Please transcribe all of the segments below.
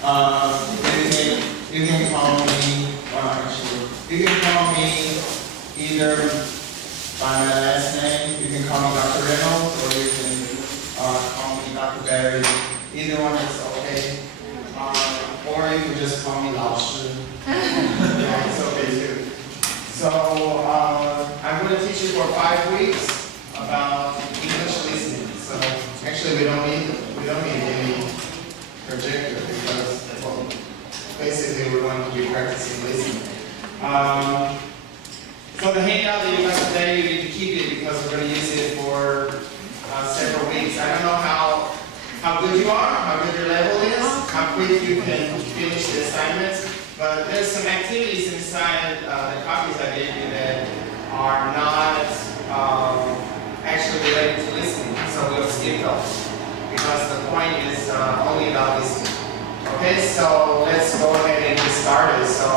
You can call me, actually, you can call me either by my last name, you can call me Dr. Reynolds, or you can call me Dr. Barry. Either one is okay. Or you can just call me Lao Shi. Yeah, it's okay too. So I'm going to teach you for 5 weeks about English listening. So actually we don't need any projector because basically we're going to be practicing listening. So the handout that you got today, you need to keep it because we're going to use it for several weeks. I don't know how good you are, how good your level is, how quick you can finish the assignments, but there's some activities inside the copies I gave you that are not actually related to listening, so we'll skip those because the point is only about listening. Okay, so let's go ahead and get started. So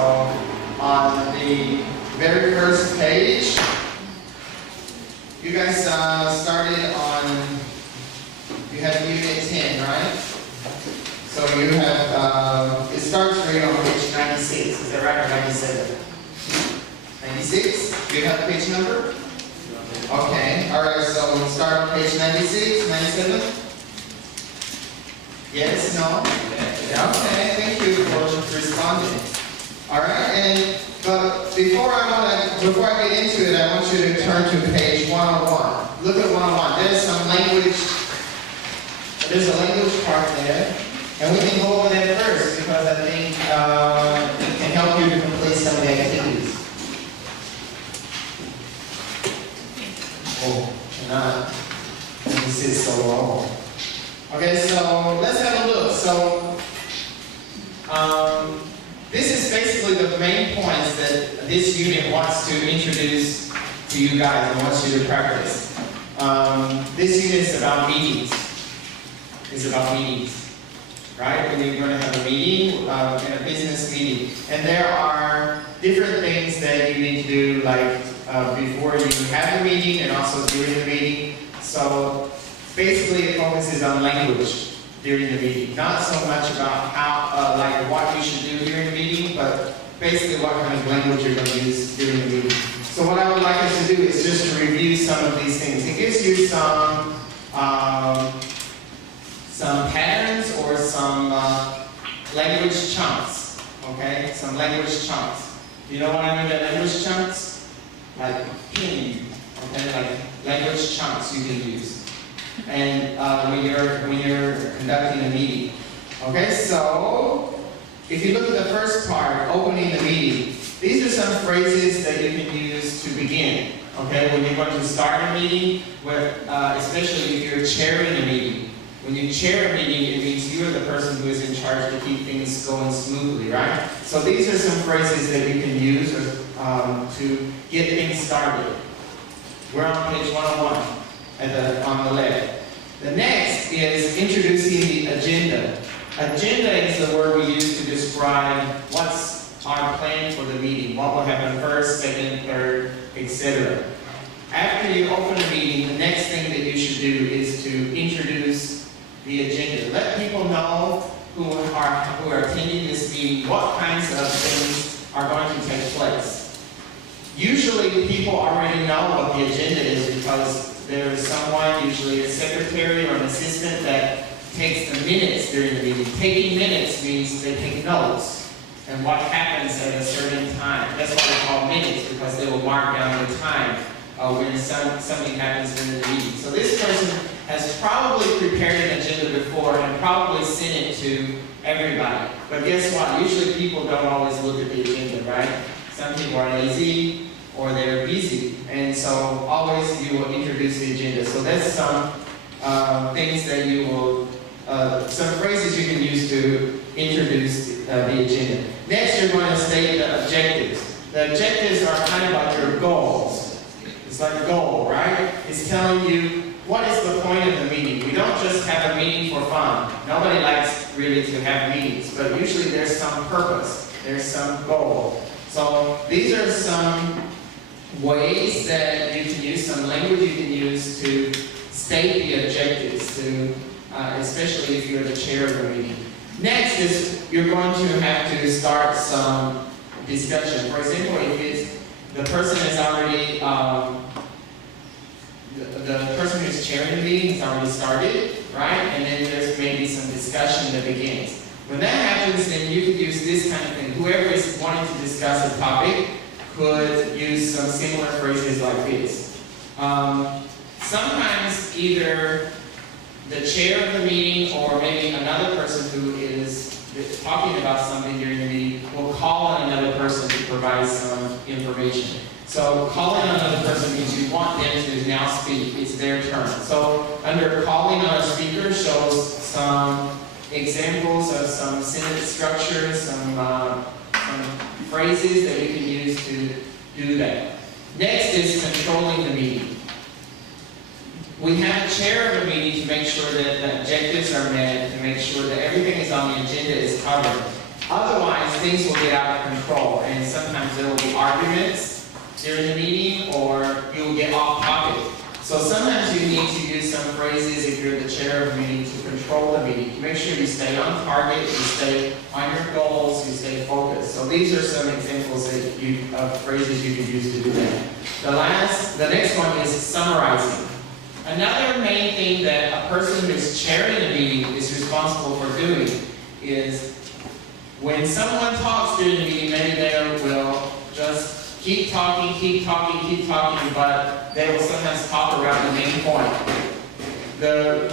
on the very first page, you guys started on, you have Unit 10, right? So you have, it starts for you on page 96, is that right, or 97? 96? Do you have the page number? Okay, alright, so we'll start on page 96, 97? Yes, no? Okay, thank you for responding. Alright, but before I get into it, I want you to turn to page 101. Look at 101. There's a language part there, and we can go over that first because I think it can help you to complete some of the activities. Oh, cannot. This is so long. Okay, so let's have a look. So this is basically the main points that this unit wants to introduce to you guys and wants you to practice. This unit is about meetings. It's about meetings, right? When you're going to have a meeting, in a business meeting. And there are different things that you need to do, like before you have the meeting and also during the meeting. So basically it focuses on language during the meeting. Not so much about how, like what you should do during the meeting, but basically what kind of language you're going to use during the meeting. So what I would like us to do is just to review some of these things. It gives you some patterns or some language chunks, okay? Some language chunks. You know what I mean by language chunks? Like pin, okay? Like language chunks you can use. And when you're conducting a meeting. Okay, so if you look at the first part, opening the meeting, these are some phrases that you can use to begin. Okay, when you're going to start a meeting, especially if you're chairing a meeting. When you chair a meeting, it means you're the person who is in charge to keep things going smoothly, right? So these are some phrases that you can use to get things started. We're on page 101 on the left. The next is introducing the agenda. Agenda is the word we use to describe what's our plan for the meeting, what will happen first, second, third, etc. After you open a meeting, the next thing that you should do is to introduce the agenda. Let people know who are attending this meeting what kinds of things are going to take place. Usually people already know what the agenda is because there is someone, usually a secretary or an assistant, that takes the minutes during the meeting. Taking minutes means they take notes and what happens at a certain time. That's why they call minutes, because they will mark down the time when something happens during the meeting. So this person has probably prepared an agenda before and probably sent it to everybody. But guess what? Usually people don't always look at the agenda, right? Some people are lazy or they're busy. And so always you will introduce the agenda. So that's some things that you will, some phrases you can use to introduce the agenda. Next, you're going to state the objectives. The objectives are kind of like your goals. It's like a goal, right? It's telling you what is the point of the meeting. We don't just have a meeting for fun. Nobody likes really to have meetings, but usually there's some purpose. There's some goal. So these are some ways that you can use, some language you can use to state the objectives, especially if you're the chair of a meeting. Next is you're going to have to start some discussion. For example, if it's the person is already, the person who's chairing the meeting has already started, right? And then there's maybe some discussion that begins. When that happens, then you could use this kind of thing. Whoever is wanting to discuss a topic could use some similar phrases like this. Sometimes either the chair of the meeting or maybe another person who is talking about something during the meeting will call on another person to provide some information. So calling on another person means you want them to now speak. It's their turn. So under calling on a speaker shows some examples of some sentence structures, some phrases that you can use to do that. Next is controlling the meeting. We have a chair of a meeting to make sure that the objectives are met, to make sure that everything is on the agenda is covered. Otherwise, things will get out of control, and sometimes there will be arguments during the meeting, or you will get off topic. So sometimes you need to use some phrases if you're the chair of a meeting to control the meeting, to make sure you stay on target, you stay on your goals, you stay focused. So these are some examples of phrases you can use to do that. The next one is summarizing. Another main thing that a person who's chairing a meeting is responsible for doing is when someone talks during the meeting, maybe they will just keep talking, but they will sometimes talk around the main point.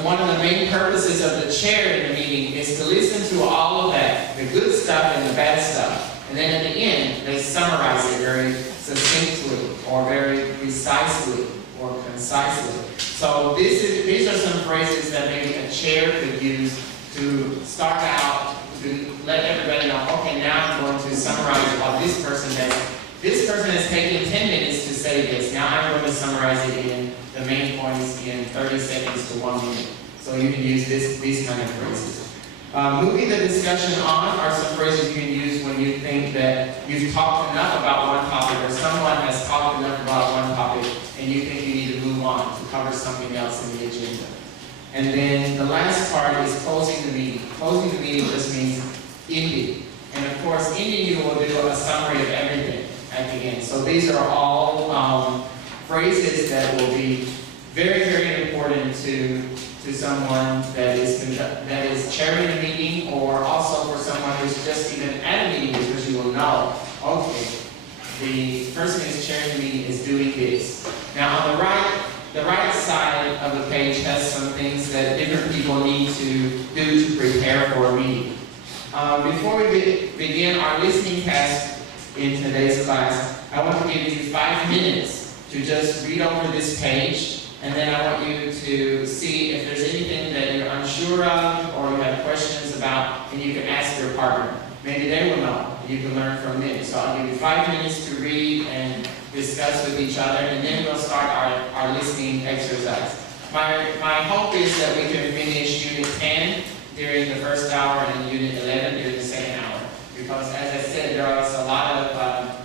One of the main purposes of the chair in the meeting is to listen to all of that, the good stuff and the bad stuff. And then at the end, they summarize it very succinctly or very precisely or concisely. So these are some phrases that maybe a chair could use to start out, to let everybody know, okay, now I'm going to summarize what this person has taken 10 minutes to say this. Now I'm going to summarize it in the main points in 30 seconds to 1 minute. So you can use these kind of phrases. Moving the discussion on are some phrases you can use when you think that you've talked enough about one topic or someone has talked enough about one topic and you think you need to move on to cover something else in the agenda. And then the last part is closing the meeting. Closing the meeting just means ending. And of course, ending, you will do a summary of everything at the end. So these are all phrases that will be very, very important to someone that is chairing a meeting, or also for someone who's just even at a meeting, because you will know, okay, the person who's chairing the meeting is doing this. Now on the right side of the page has some things that different people need to do to prepare for a meeting. Before we begin our listening task in today's class, I want to give you 5 minutes to just read over this page. And then I want you to see if there's anything that you're unsure of or you have questions about, and you can ask your partner. Maybe they will know, and you can learn from them. So I'll give you 5 minutes to read and discuss with each other, and then we'll start our listening exercise. My hope is that we can finish Unit 10 during the first hour and Unit 11 during the second hour. Because as I said, there is a lot of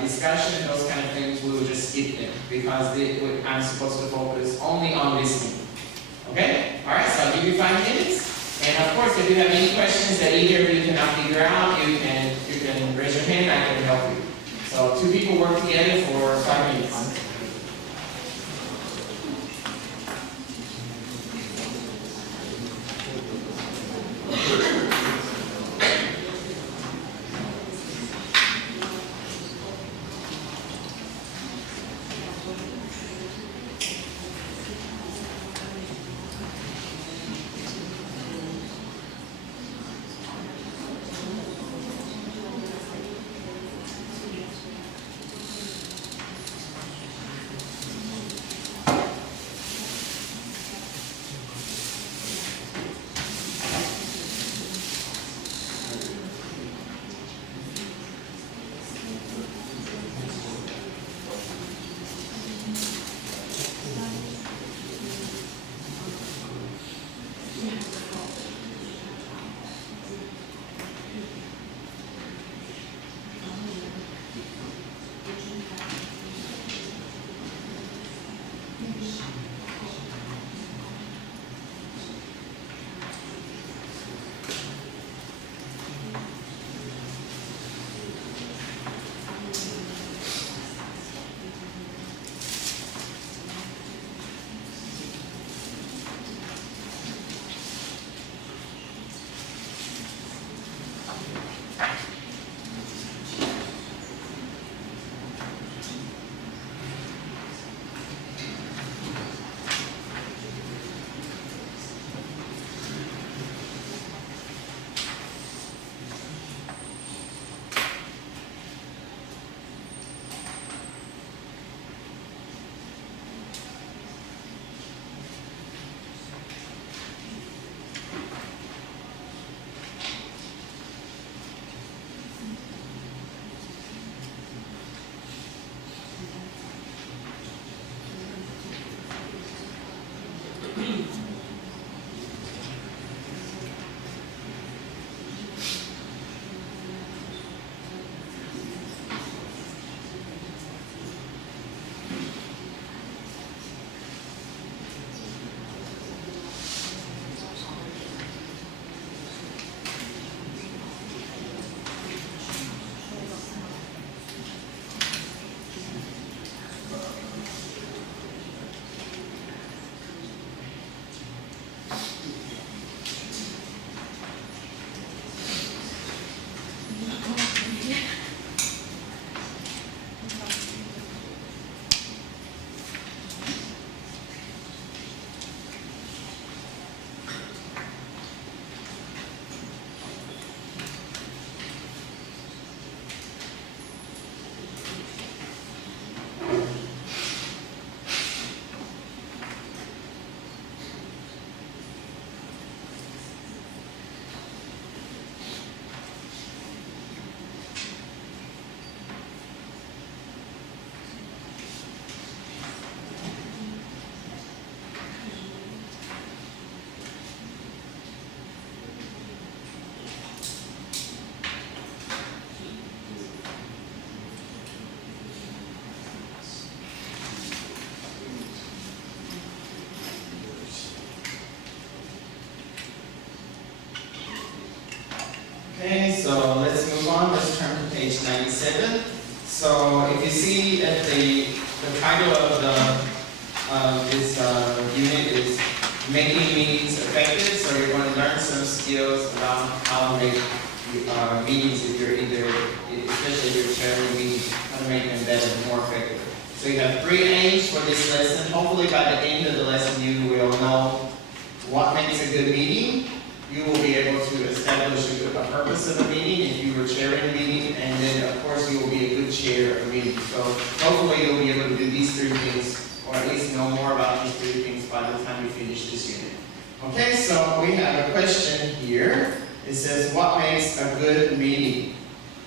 discussion, those kind of things, we will just skip them because I'm supposed to focus only on listening. Okay? Alright, so I'll give you 5 minutes. And of course, if you have any questions that either of you cannot figure out, you can raise your hand, I can help you. So 2 people work together for 5 minutes. Okay, so let's move on. Let's turn to page 97. So if you see at the title of this unit is Making Meetings Effective. So you're going to learn some skills about how to make meetings if you're especially if you're chairing meetings, how to make them better and more effective. So you have 3 aims for this lesson. Hopefully by the end of the lesson you will know what makes a good meeting. You will be able to establish a purpose of a meeting if you were chairing a meeting, and then of course you will be a good chair of a meeting. So hopefully you'll be able to do these 3 things, or at least know more about these 3 things by the time you finish this unit. Okay, so we have a question here. It says, what makes a good meeting?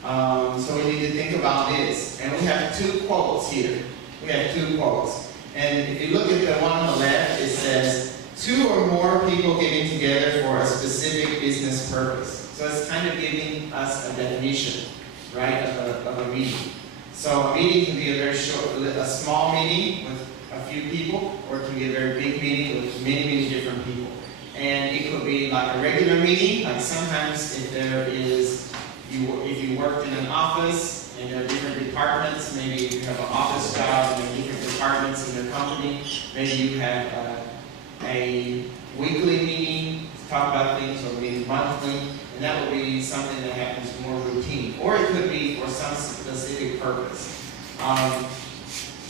So we need to think about this. And we have 2 quotes here. We have 2 quotes. And if you look at the one on the left, it says, 2 or more people getting together for a specific business purpose. So it's kind of giving us a definition, right, of a meeting. So a meeting can be a very short, a small meeting with a few people, or it can be a very big meeting with many, many different people. And it could be like a regular meeting, like sometimes if you worked in an office and there are different departments, maybe you have an office job and there are different departments in your company, maybe you have a weekly meeting to talk about things, or maybe monthly, and that would be something that happens more routine. Or it could be for some specific purpose.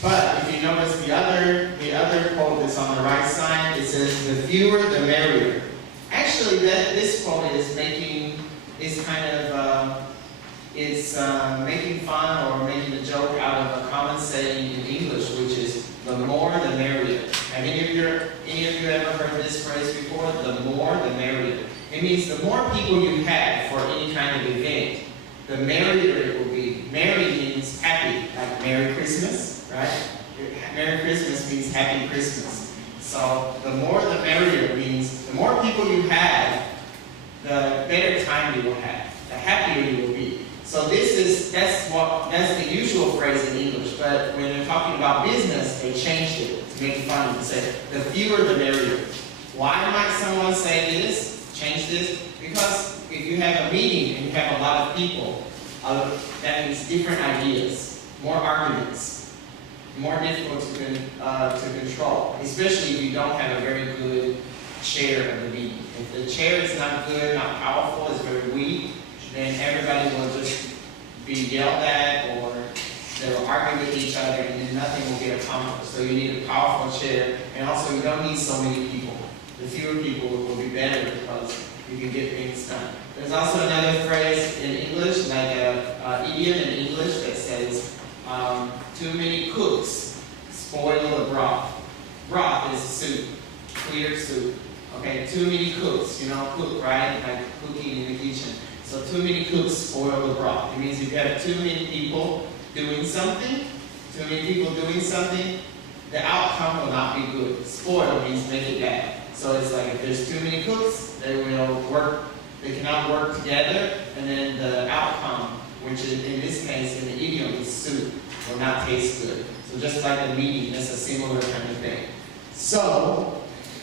But if you notice the other quote that's on the right side, it says, the fewer the merrier. Actually, this quote is making fun or making a joke out of a common saying in English, which is the more the merrier. Have any of you ever heard this phrase before? The more the merrier. It means the more people you have for any kind of event, the merrier it will be. Merry means happy, like Merry Christmas, right? Merry Christmas means Happy Christmas. So the more the merrier means the more people you have, the better time you will have, the happier you will be. So that's the usual phrase in English, but when they're talking about business, they changed it to make fun and say, the fewer the merrier. Why might someone say this, change this? Because if you have a meeting and you have a lot of people, that means different ideas, more arguments, more difficult to control, especially if you don't have a very good chair of the meeting. If the chair is not good, not powerful, is very weak, then everybody will just be yelled at, or they will argue with each other, and then nothing will get accomplished. So you need a powerful chair, and also you don't need so many people. The fewer people will be better because you can get things done. There's also another phrase in English, like an idiom in English that says, too many cooks spoil the broth. Broth is soup, clear soup. Okay, too many cooks, cook, right? Like cooking in the kitchen. So too many cooks spoil the broth. It means if you have too many people doing something, the outcome will not be good. Spoil means make it bad. So it's like if there's too many cooks, they cannot work together, and then the outcome, which is, in this case, in the idiom, is soup, will not taste good. So just like a meeting, that's a similar kind of thing. So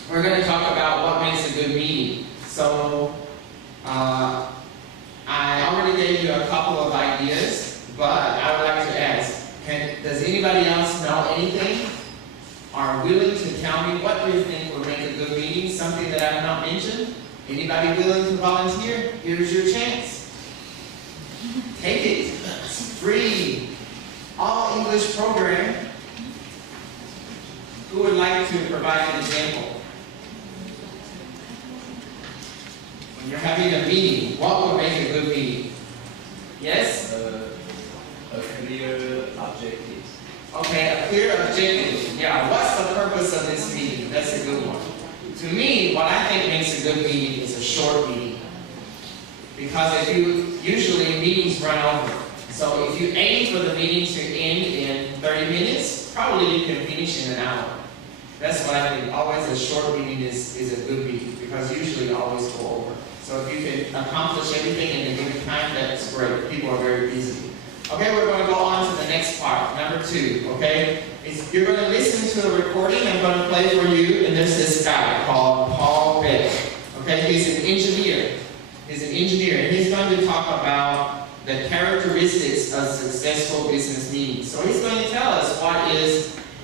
we're going to talk about what makes a good meeting. So I already gave you a couple of ideas, but I would like to ask, does anybody else know anything? Are willing to tell me what do you think would make a good meeting? Something that I have not mentioned? Anybody willing to volunteer? Here's your chance. Take it. It's free. All English program. Who would like to provide an example? When you're having a meeting, what would make a good meeting? Yes? A clear objective. Okay, a clear objective. Yeah, what's the purpose of this meeting? That's a good one. To me, what I think makes a good meeting is a short meeting. Because usually meetings run over. So if you aim for the meeting to end in 30 minutes, probably you can finish in an hour. That's what I think. Always a short meeting is a good meeting, because usually you always go over. So if you can accomplish everything in a given time, that's great. People are very busy. Okay, we're going to go on to the next part, number 2, okay? You're going to listen to a recording I'm going to play for you, and there's this guy called Paul Beck. Okay, he's an engineer. He's an engineer, and he's going to talk about the characteristics of successful business meetings. So he's going to tell us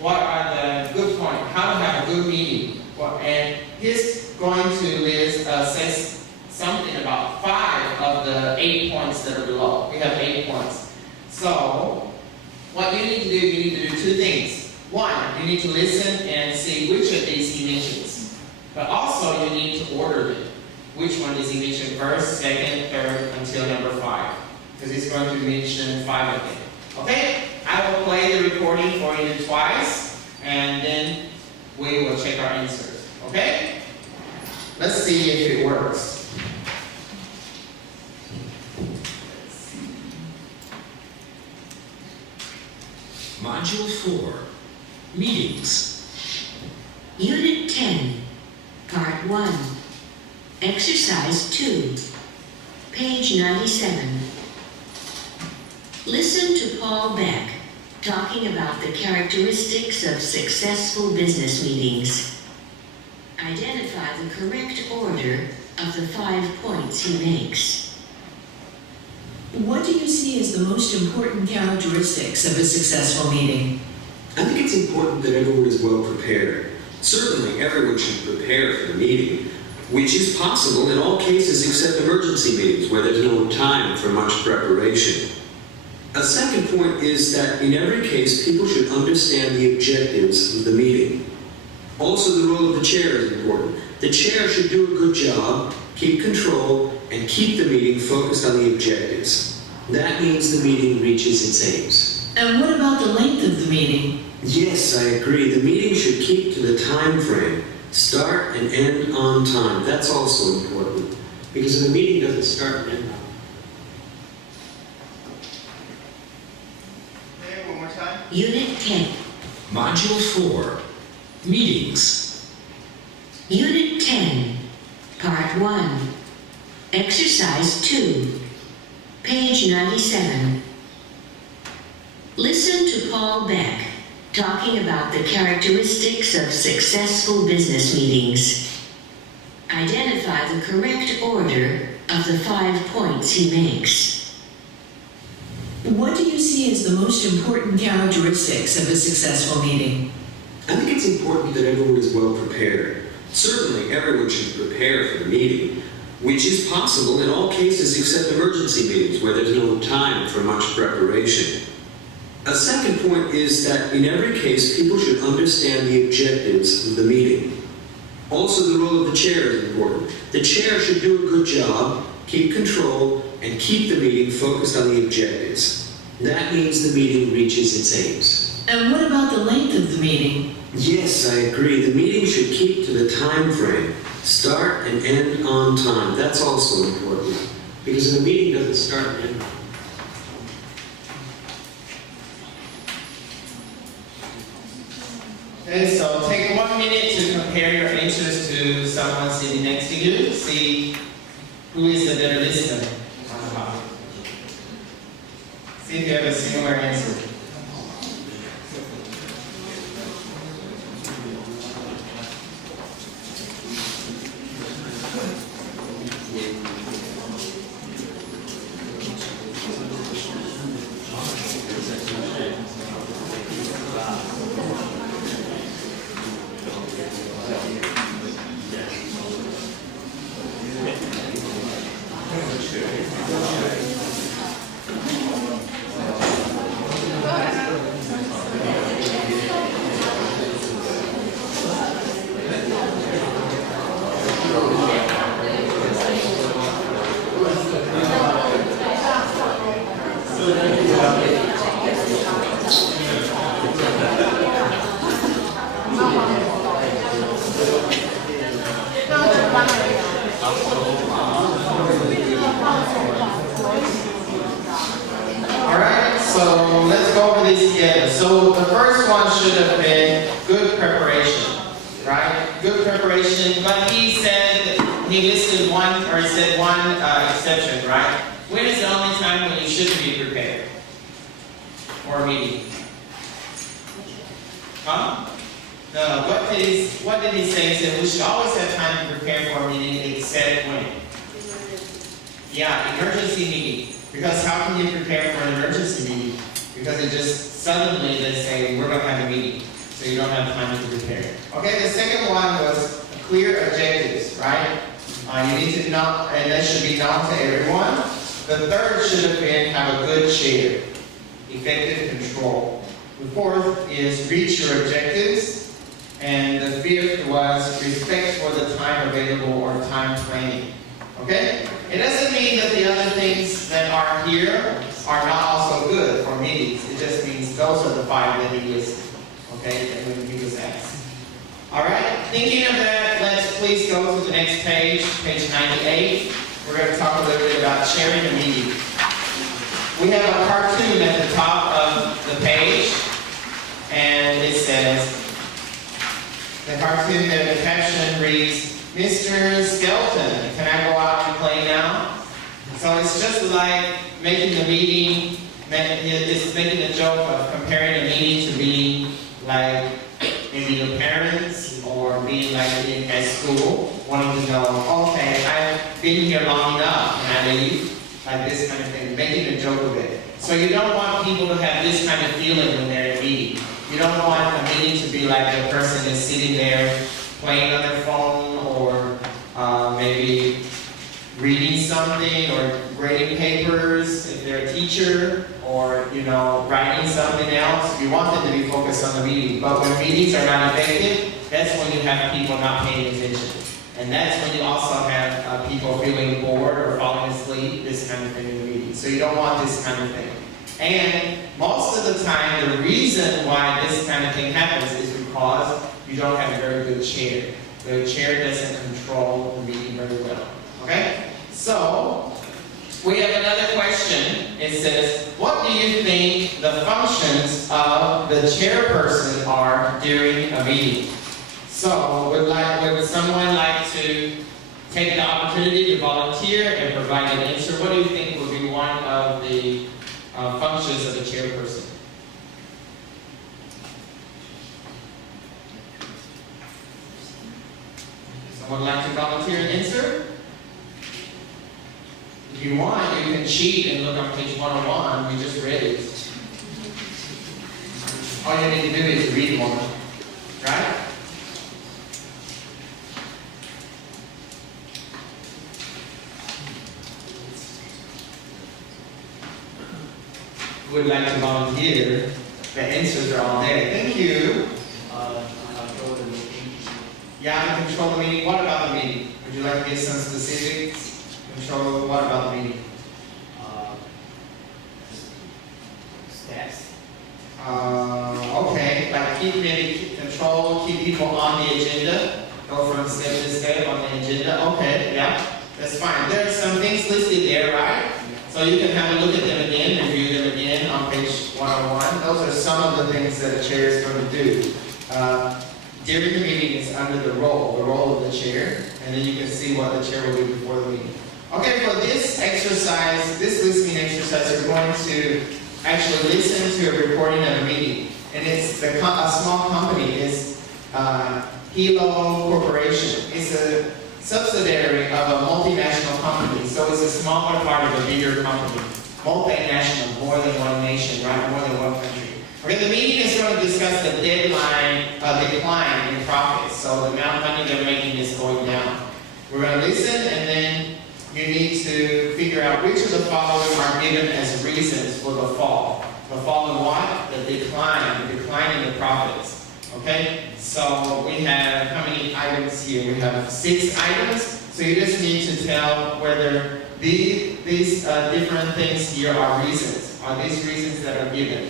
what are the good points, how to have a good meeting. And he's going to says something about 5 of the 8 points that are below. We have 8 points. So what you need to do, you need to do 2 things. 1, you need to listen and see which of these he mentions. But also you need to order them. Which one does he mention first, second, third, until number 5? Because he's going to mention 5 of them. Okay? I will play the recording for you twice, and then we will check our answers. Okay? Let's see if it works. Module 4, Meetings. Unit 10, Part 1, Exercise 2, page 97. Listen to Paul Beck talking about the characteristics of successful business meetings. Identify the correct order of the 5 points he makes. What do you see as the most important characteristics of a successful meeting? I think it's important that everyone is well prepared. Certainly, everyone should prepare for the meeting, which is possible in all cases except emergency meetings where there's no time for much preparation. A second point is that in every case, people should understand the objectives of the meeting. Also, the role of the chair is important. The chair should do a good job, keep control, and keep the meeting focused on the objectives. That means the meeting reaches its aims. And what about the length of the meeting? Yes, I agree. The meeting should keep to the time frame. Start and end on time. That's also important. Because if the meeting doesn't start and end on Okay, one more time. Unit 10, Module 4, Meetings. Unit 10, Part 1, Exercise 2, page 97. Listen to Paul Beck talking about the characteristics of successful business meetings. Identify the correct order of the 5 points he makes. What do you see as the most important characteristics of a successful meeting? I think it's important that everyone is well prepared. Certainly, everyone should prepare for the meeting, which is possible in all cases except emergency meetings where there's no time for much preparation. A second point is that in every case, people should understand the objectives of the meeting. Also, the role of the chair is important. The chair should do a good job, keep control, and keep the meeting focused on the objectives. That means the meeting reaches its aims. And what about the length of the meeting? Yes, I agree. The meeting should keep to the time frame. Start and end on time. That's also important. Because if the meeting doesn't start and end on time. Okay, so take 1 minute to compare your answers to someone sitting next to you. See who is the better listener. See if you have a similar answer. Alright, so let's go over these together. So the first one should have been good preparation, right? Good preparation, but he said, he listed one, or he said one exception, right? When is the only time when you shouldn't be prepared for a meeting? Huh? No, what did he say? He said we should always have time to prepare for a meeting except when? Yeah, emergency meeting. Because how can you prepare for an emergency meeting? Because it just suddenly they say, we're gonna have a meeting. So you don't have time to prepare. Okay, the second one was clear objectives, right? You need to know, and that should be known to everyone. The third should have been have a good chair, effective control. The fourth is reach your objectives. And the fifth was respect for the time available or time planning. Okay? It doesn't mean that the other things that are here are not also good for meetings. It just means those are the 5 that he listed. Okay? And when he was asked. Alright? Thinking of that, let's please go to the next page, page 98. We're going to talk a little bit about chairing a meeting. We have a cartoon at the top of the page. And it says, the cartoon, the caption reads, Mr. Skeleton, can I go out and play now? So it's just like making the meeting, it's making a joke of comparing a meeting to being like maybe your parents or being like at school, wanting to know, okay, I've been here long enough, can I leave? Like this kind of thing, making a joke of it. So you don't want people to have this kind of feeling when they're at a meeting. You don't want a meeting to be like the person is sitting there playing on their phone or maybe reading something or grading papers if they're a teacher or, writing something else. You want them to be focused on the meeting. But when meetings are not effective, that's when you have people not paying attention. And that's when you also have people feeling bored or falling asleep, this kind of thing in the meeting. So you don't want this kind of thing. And most of the time, the reason why this kind of thing happens is because you don't have a very good chair. The chair doesn't control the meeting very well. Okay? So, we have another question. It says, what do you think the functions of the chairperson are during a meeting? So, would someone like to take the opportunity to volunteer and provide an answer? What do you think would be one of the functions of the chairperson? Someone like to volunteer and answer? If you want, you can cheat and look on page 101. We just read it. All you need to do is read one. Right? Who would like to volunteer? The answers are all there. Thank you. Control the meeting. Yeah, control the meeting. What about the meeting? Would you like to get some specifics? Control, what about the meeting? Steps. Okay, like keep control, keep people on the agenda, go from step to step on the agenda. Okay, yeah, that's fine. There are some things listed there, right? So you can have a look at them again, review them again on page 101. Those are some of the things that a chair is going to do. During the meeting is under the role of the chair, and then you can see what the chair will do before the meeting. Okay, for this exercise, this listening exercise, you're going to actually listen to a recording of a meeting. And it's a small company. It's Hilo Corporation. It's a subsidiary of a multinational company. So it's a smaller part of a bigger company. Multinational, more than one nation, right? More than one country. Okay, the meeting is going to discuss the decline in profits. So the amount of money they're making is going down. We're going to listen, and then you need to figure out which of the following are given as reasons for the fall. The fall in what? The decline in the profits. Okay? So we have, how many items here? We have 6 items. So you just need to tell whether these different things here are reasons. Are these reasons that are given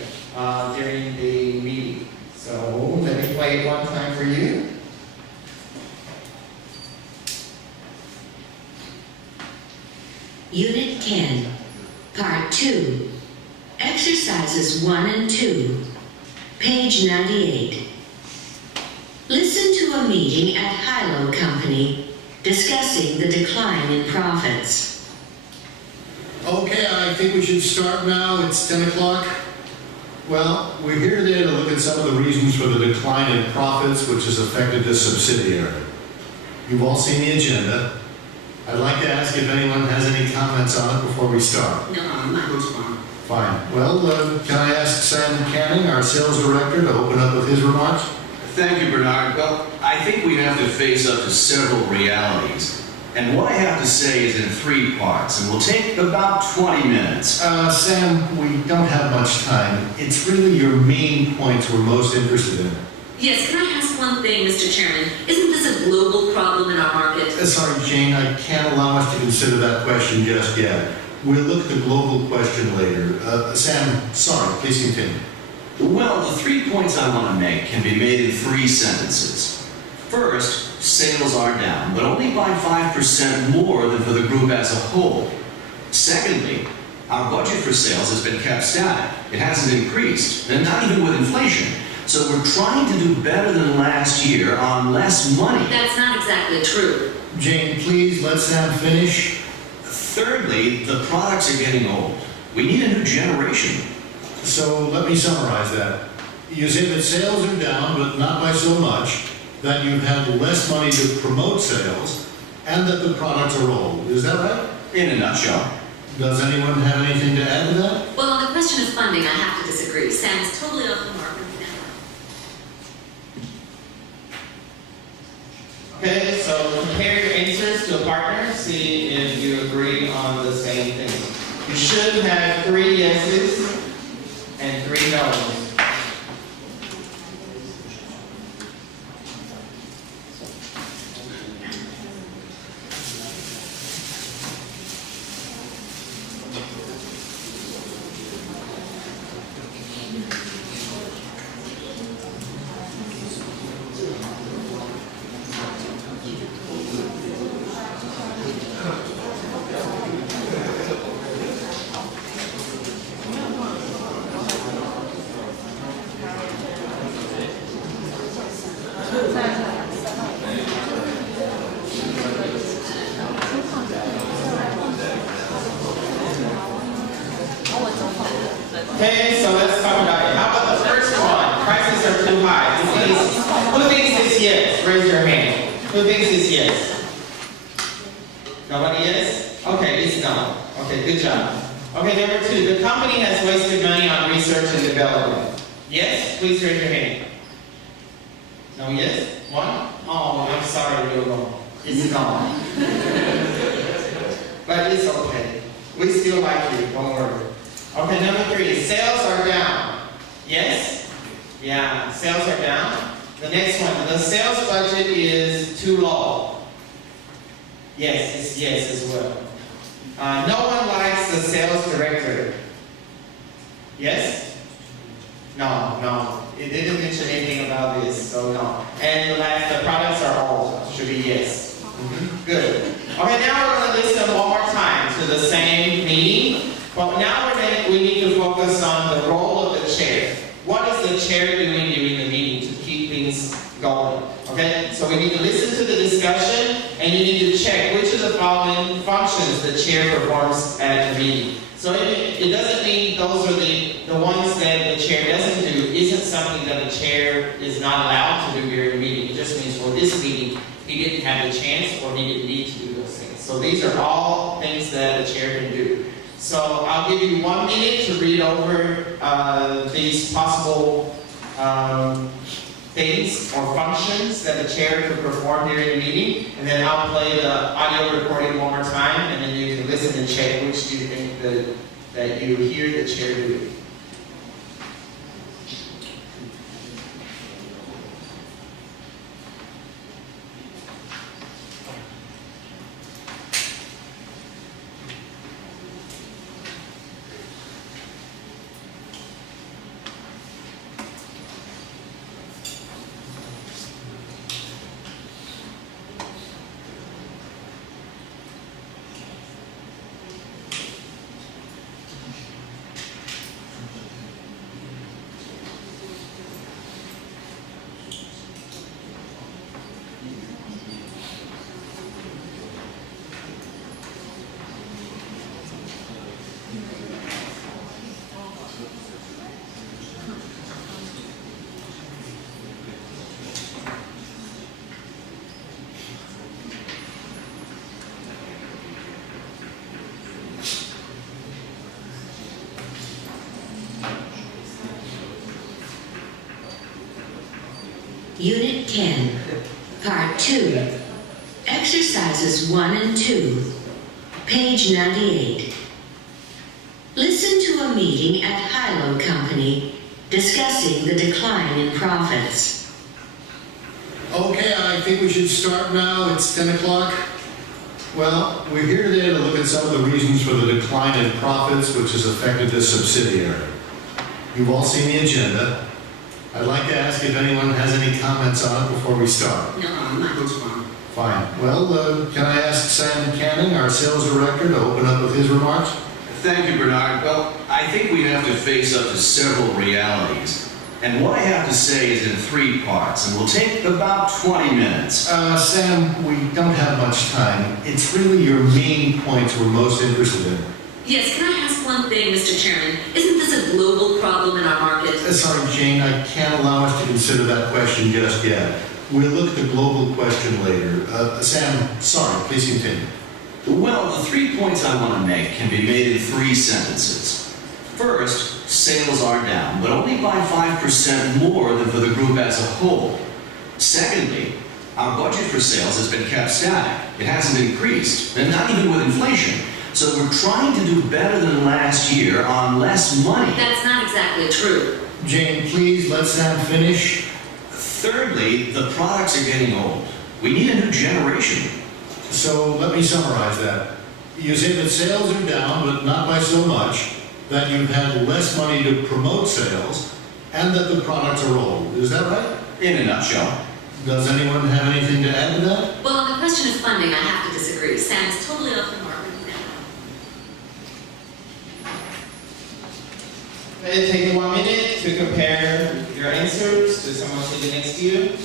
during the meeting? So let me play it one time for you. Unit 10, Part 2, Exercises 1 and 2, page 98. Listen to a meeting at Hilo Company discussing the decline in profits. Okay, I think we should start now. It's 10 o'clock. Well, we're here today to look at some of the reasons for the decline in profits which has affected this subsidiary. You've all seen the agenda. I'd like to ask if anyone has any comments on it before we start. No, that looks fine. Fine. Well, can I ask Sam Canning, our sales director, to open up with his remarks? Thank you, Bernard. Well, I think we have to face up to several realities. And what I have to say is in 3 parts, and will take about 20 minutes. Sam, we don't have much time. It's really your main points we're most interested in. Yes, can I ask one thing, Mr. Chairman? Isn't this a global problem in our market? Sorry, Jane, I can't allow us to consider that question just yet. We'll look at the global question later. Sam, sorry, please continue. Well, the 3 points I want to make can be made in 3 sentences. First, sales are down, but only by 5% more than for the group as a whole. Secondly, our budget for sales has been kept static. It hasn't increased, and not even with inflation. So we're trying to do better than last year on less money. That's not exactly true. Jane, please let Sam finish. Thirdly, the products are getting old. We need a new generation. So let me summarize that. You say that sales are down, but not by so much, that you've had less money to promote sales, and that the products are old. Is that right? In a nutshell. Does anyone have anything to add to that? Well, on the question of funding, I have to disagree. Sam's totally off the mark with that. Okay, so compare your answers to a partner, see if you agree on the same thing. You should have 3 yeses and 3 no's. Okay, so let's talk about it. How about the first one? Prices are too high. Who thinks it's yes? Raise your hand. Who thinks it's yes? Nobody yes? Okay, it's no. Okay, good job. Okay, number 2. The company has wasted money on research and development. Yes? Please raise your hand. No yes? 1? Oh, I'm sorry, you're wrong. It's no. But it's okay. We still like you. Don't worry. Okay, number 3, sales are down. Yes? Yeah, sales are down. The next one, the sales budget is too low. Yes, it's yes as well. No one likes the sales director. Yes? No. It didn't mention anything about this, so no. And the last, the products are old. Should be yes. Good. Okay, now we're going to listen one more time to the same meeting. But now we need to focus on the role of the chair. What is the chair doing during the meeting to keep things going? Okay, so we need to listen to the discussion, and you need to check which of the following functions the chair performs at the meeting. So it doesn't mean those are the ones that the chair doesn't do, isn't something that the chair is not allowed to do during the meeting. It just means for this meeting, he didn't have the chance or he didn't need to do those things. So these are all things that the chair can do. So I'll give you 1 minute to read over these possible things or functions that the chair could perform during the meeting, and then I'll play the audio recording one more time, and then you can listen and check which do you think that you hear the chair do. Unit 10, Part 2, Exercises 1 and 2, page 98. Listen to a meeting at Hilo Company discussing the decline in profits. Okay, I think we should start now. It's 10 o'clock. Well, we're here today to look at some of the reasons for the decline in profits which has affected this subsidiary. You've all seen the agenda. I'd like to ask if anyone has any comments on it before we start. No, that looks fine. Fine. Well, can I ask Sam Canning, our sales director, to open up with his remarks? Thank you, Bernard. Well, I think we have to face up to several realities. And what I have to say is in 3 parts, and will take about 20 minutes. Sam, we don't have much time. It's really your main points we're most interested in. Yes, can I ask one thing, Mr. Chairman? Isn't this a global problem in our market? Sorry, Jane, I can't allow us to consider that question just yet. We'll look at the global question later. Sam, sorry, please continue. Well, the 3 points I want to make can be made in 3 sentences. First, sales are down, but only by 5% more than for the group as a whole. Secondly, our budget for sales has been kept static. It hasn't increased, and not even with inflation. So we're trying to do better than last year on less money. That's not exactly true. Jane, please let Sam finish. Thirdly, the products are getting old. We need a new generation. So let me summarize that. You say that sales are down, but not by so much, that you've had less money to promote sales, and that the products are old. Is that right? In a nutshell. Does anyone have anything to add to that? Well, on the question of funding, I have to disagree. Sam's totally off the mark. Okay, take 1 minute to compare your answers to someone sitting next to you.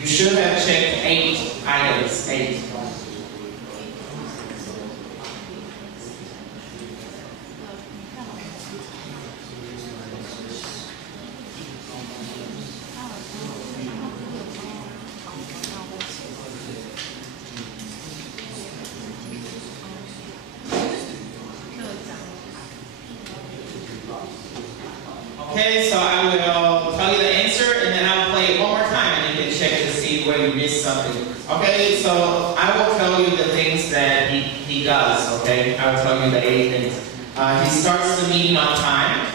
You should have checked 8 items. 8. Okay, so I will tell you the answer and then I'll play it one more time and you can check to see where you missed something. Okay, so I will tell you the things that he does, okay? I will tell you the 8 things. He starts the meeting on time.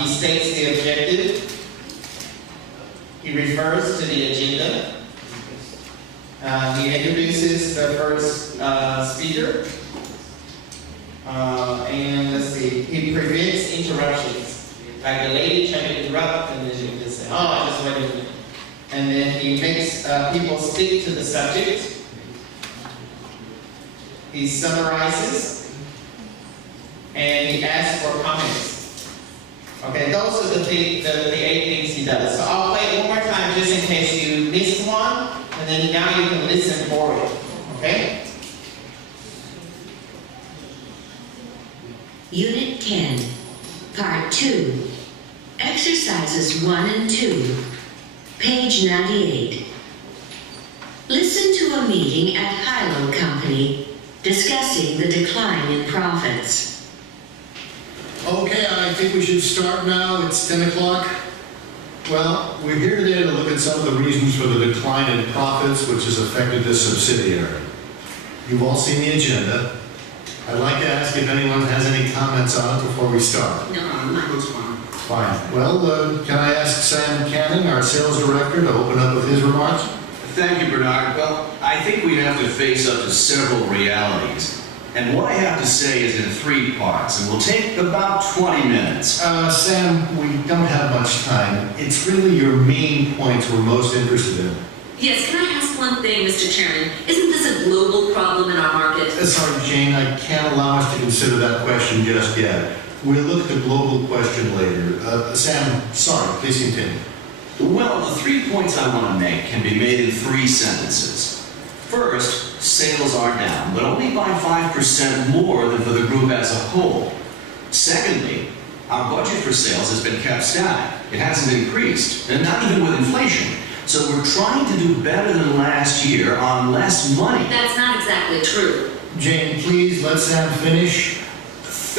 He states the objective. He refers to the agenda. He introduces the first speaker. And let's see, he prevents interruptions. Like the lady trying to interrupt, and then she can just say, oh, I just wait a minute. And then he makes people stick to the subject. He summarizes, and he asks for comments. Okay, those are the 8 things he does. So I'll play it one more time just in case you missed one, and then now you can listen for it. Okay? Unit 10, Part 2, Exercises 1 and 2, page 98. Listen to a meeting at Hilo Company discussing the decline in profits. Okay, I think we should start now. It's 10 o'clock. Well, we're here today to look at some of the reasons for the decline in profits which has affected this subsidiary. You've all seen the agenda. I'd like to ask if anyone has any comments on it before we start. No, that looks fine. Fine. Well, can I ask Sam Canning, our sales director, to open up with his remarks? Thank you, Bernard. Well, I think we have to face up to several realities. And what I have to say is in 3 parts, and will take about 20 minutes. Sam, we don't have much time. It's really your main points we're most interested in. Yes, can I ask one thing, Mr. Chairman? Isn't this a global problem in our market? Sorry, Jane, I can't allow us to consider that question just yet. We'll look at the global question later. Sam, sorry, please continue. Well, the 3 points I want to make can be made in 3 sentences. First, sales are down, but only by 5% more than for the group as a whole. Secondly, our budget for sales has been kept static. It hasn't increased, and not even with inflation. So we're trying to do better than last year on less money. That's not exactly true. Jane, please let Sam finish.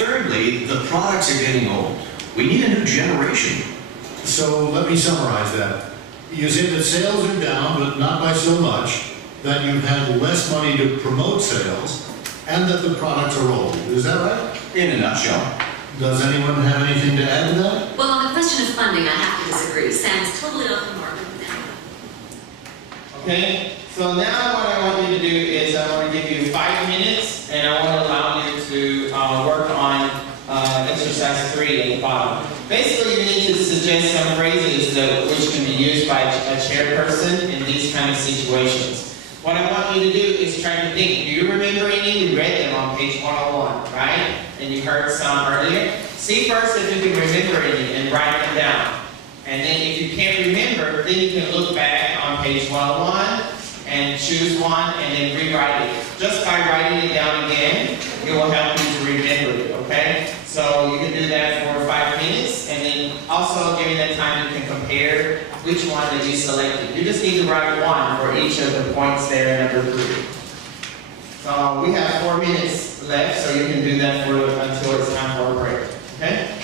Thirdly, the products are getting old. We need a new generation. So let me summarize that. You say that sales are down, but not by so much, that you've had less money to promote sales, and that the products are old. Is that right? In a nutshell. Does anyone have anything to add to that? Well, on the question of funding, I have to disagree. Sam's totally off the mark with that. Okay, so now what I want you to do is I want to give you 5 minutes, and I want to allow you to work on exercise 3 at the bottom. Basically, you need to suggest some phrases which can be used by a chairperson in these kind of situations. What I want you to do is try to think. Do you remember any? We read them on page 101, right? And you heard some earlier. See first if you can remember any and write them down. And then if you can't remember, then you can look back on page 101 and choose one and then rewrite it. Just by writing it down again, it will help you to remember it, okay? So you can do that for 5 minutes, and then also during that time you can compare which one that you selected. You just need to write one for each of the points there in number 3. So we have 4 minutes left, so you can do that until it's time for a break, okay?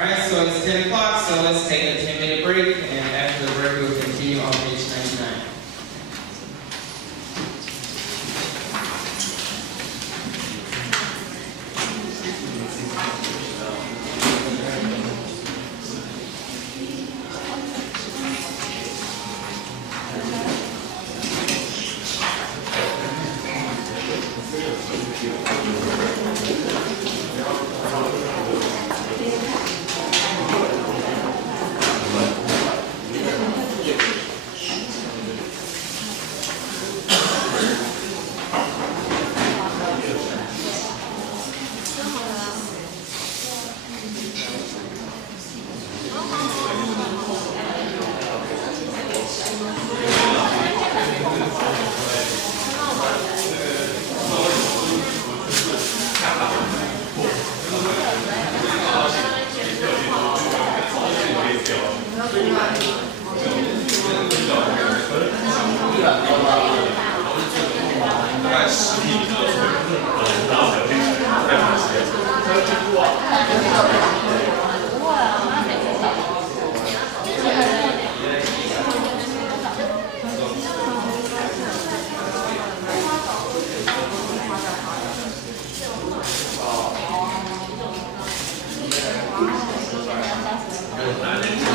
Alright, so it's 10 o'clock, so let's take a 10-minute break, and after the break, we'll continue on page 99. Good.